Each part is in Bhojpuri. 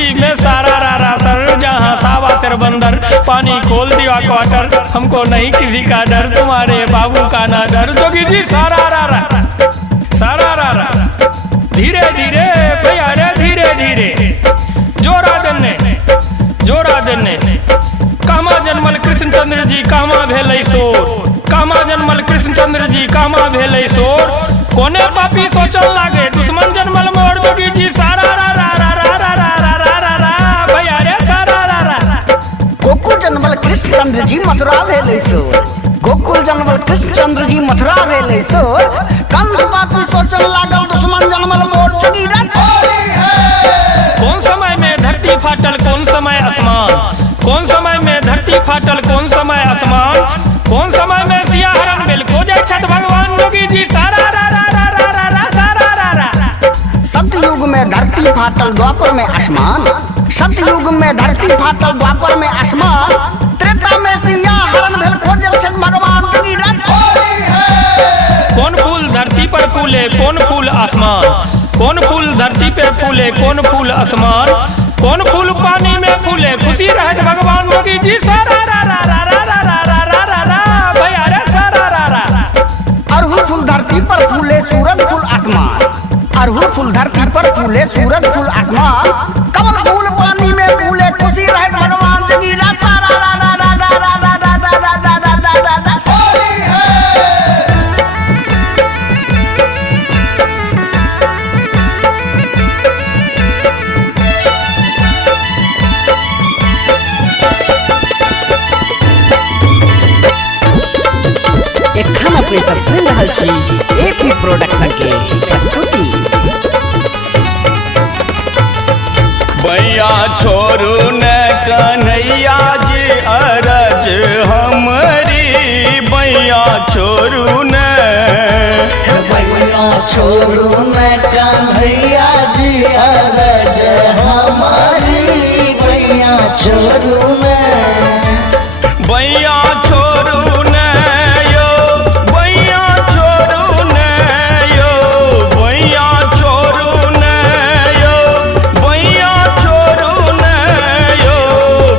मस्ती में सारा रारा सर, जहाँ सावा तेर बंदर, पानी खोल दिया क्वार्टर, हमको नहीं किसी का डर, तुम्हारे बाबू का ना डर। जोगी जी सारा रारा धीरे धीरे भैया रे धीरे धीरे, जोरा देने कामा जन्मल कृष्णचंद्र जी कामा भेलै सोर, कामा जन्मल कृष्णचंद्र जी कामा भेलै सोर, कोने पापी सोचल लागे दुश्मन जन्मल मोर। जोगी जी सारा रा भैया रे सारा रा। गोकुल जन्मल कृष्णचंद्र जी मथुरा भेलै सोर, गोकुल जन्मल कृष्णचंद्र जी मथुरा भेलै सोर, कंस पापी सोचल लागल दुश्मन जन्मल मोर। जोगी रे कौन समय में धरती फाटल कौन समय आसमान, कौन समय में धरती फाटल कौन समय आसमान, कौन समय में सिया हरण बेल खोजे छत भगवान। जोगी जी सारा रा सतयुग में धरती फाटल द्वापर में आसमान, सतयुग में धरती फाटल द्वापर में आसमान, त्रेता में सिया हरण भेल खोजे छत भगवान। जोगी रे कौन फूल धरती पर फूले कौन फूल आसमान, कौन फूल धरती पे फूले कौन फूल आसमान, कौन फूल पानी में फूले खुशी रहत भगवान। जोगी जी सारा रा भैया रे सारा रा। अरहुल फूल धरती पर फूले सूरज फूल आसमान, अरहुल फूल धरती पर फूले सूरज फूल आसमान, कमल फूल पानी में फूले खुशी रहत भगवान। जोगी रे सारा रा। एखन अपने सब सुन रहल छी एपी प्रोडक्शन के प्रस्तुति। भैया छोरू न कन्हैया जी अरज हमरी, भैया छोरू न, भैया छोरू न कन्हैया जी अरज हमारी, भैया छोरू न, भैया छोरू न यो, भैया छोरू न यो, भैया छोरू न यो, भैया छोरू न यो,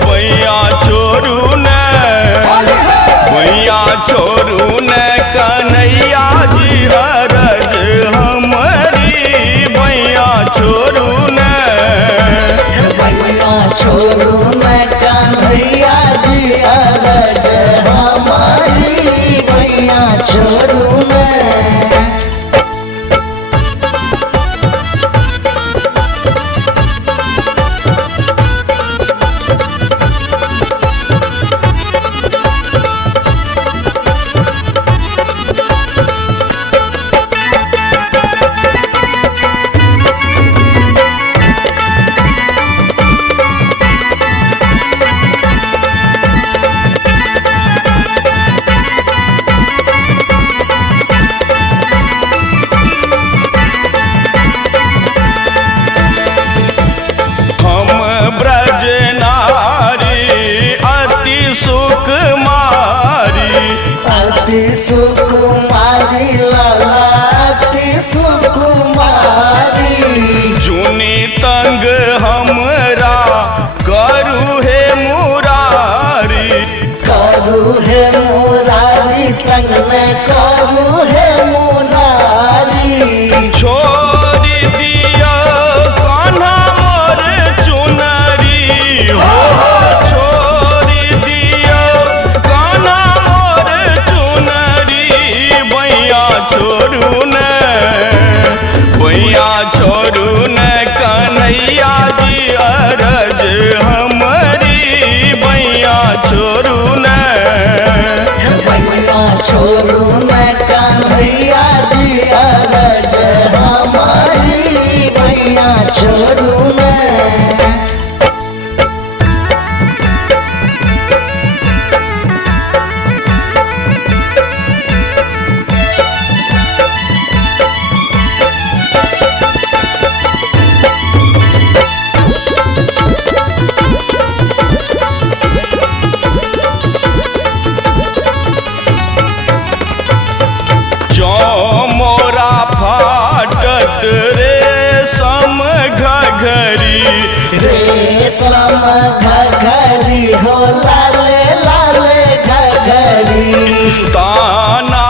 भैया छोरू न, भैया छोरू न कन्हैया जी अरज हमरी, भैया छोरू न, भैया छोरू न कन्हैया जी अरज हमारी, भैया छोरू न। ब्रज नारी अति सुकुमारी, अति सुकुमारी लाला अति सुकुमारी, जूनी तंग हमरा करू हे मुरारी, करू हे मुरारी तंग में करू हे मुरारी, छोड़ी दिया कान्हा मोर चुनरी हो, छोड़ी दिया कान्हा मोर चुनरी, भैया छोरू न, भैया छोरू न कन्हैया जी अरज हमरी, भैया छोरू न, भैया छोरू न ताना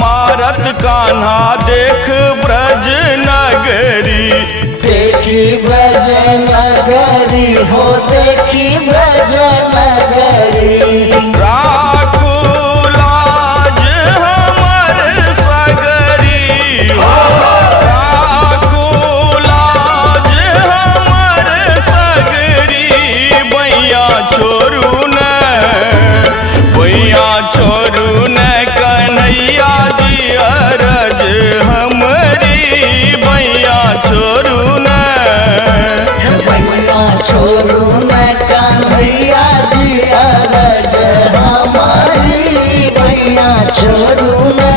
मारत कान्हा देख ब्रज नगरी। देखी ब्रज नगरी हो देखी ब्रज नगरी। राखू लाज हमर सगरी हो, राखू लाज हमर सगरी। बैया छोरू न, बैया छोरू न कन्हैया जी अरज हमरी। बैया छोरू न, बैया छोरू न कन्हैया जी अरज हमारी। बैया छोरू न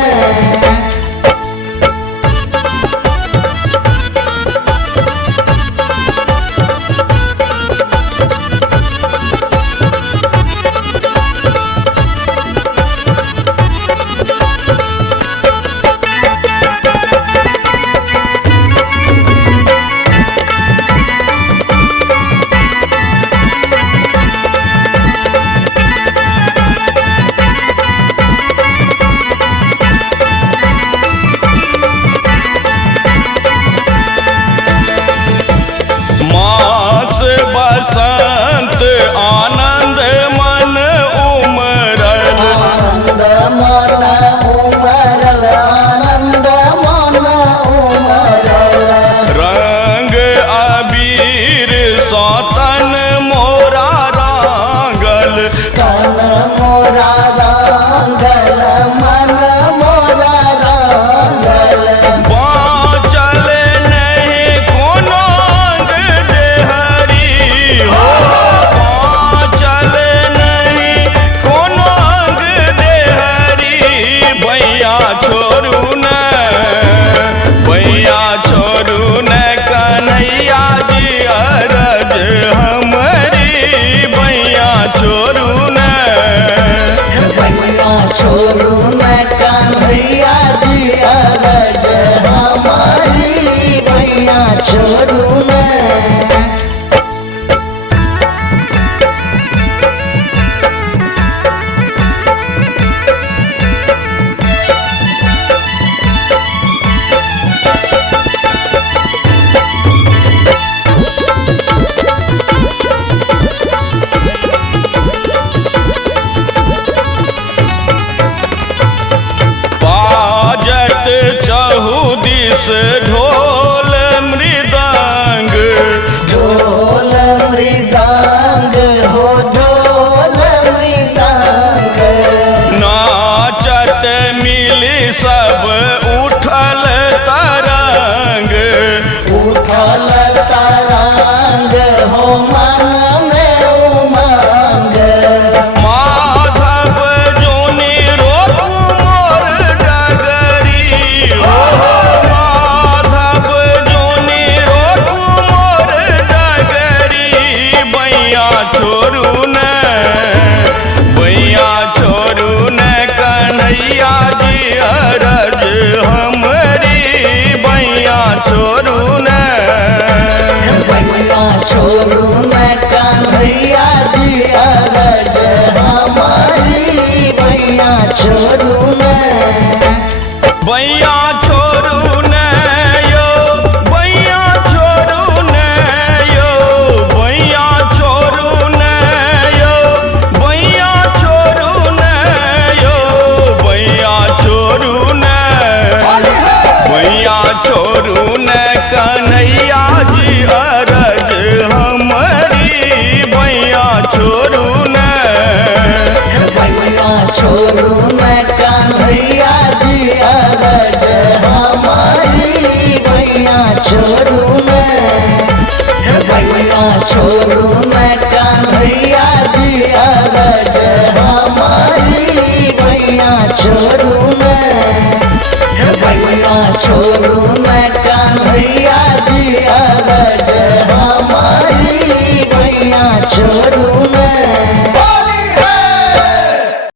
मास बसंत आनंद मन उमरल। आनंद मन उमरल, आनंद मन उमरल। रंग अबीर सौतन मोरा रांगल। तन मोरा रांगल, मन मोरा रांगल। बाँचल नहीं कोनो अंग देहरी हो, बाँचल नहीं कोनो अंग देहरी। बैया छोरू न, बैया छोरू न कन्हैया जी अरज हमरी। बैया छोरू न, बैया छोरू न कन्हैया जी अरज हमारी। बैया छोरू न बाजत चहुदिस ढोल मृदंग। ढोल मृदंग हो ढोल मृदंग। नाचत मिली सब उठल तरंग। उठल तरंग हो मन में उमंग। माधव जोनी रोकू मोर डगरी हो, माधव जोनी रोकू मोर डगरी। बैया छोरू न, बैया छोरू न कन्हैया जी अरज हमरी। बैया छोरू न, बैया छोरू न कन्हैया जी अरज हमारी। बैया छोरू न बैया छोरू न यो, बैया छोरू न यो, बैया छोरू न यो, बैया छोरू न यो। बैया छोरू न, बैया छोरू न कन्हैया जी अरज हमरी। बैया छोरू न, बैया छोरू न कन्हैया जी अरज हमारी। बैया छोरू न बैया छोरू न कन्हैया जी अरज हमारी। बैया छोरू न बैया छोरू न कन्हैया जी अरज हमारी। बैया छोरू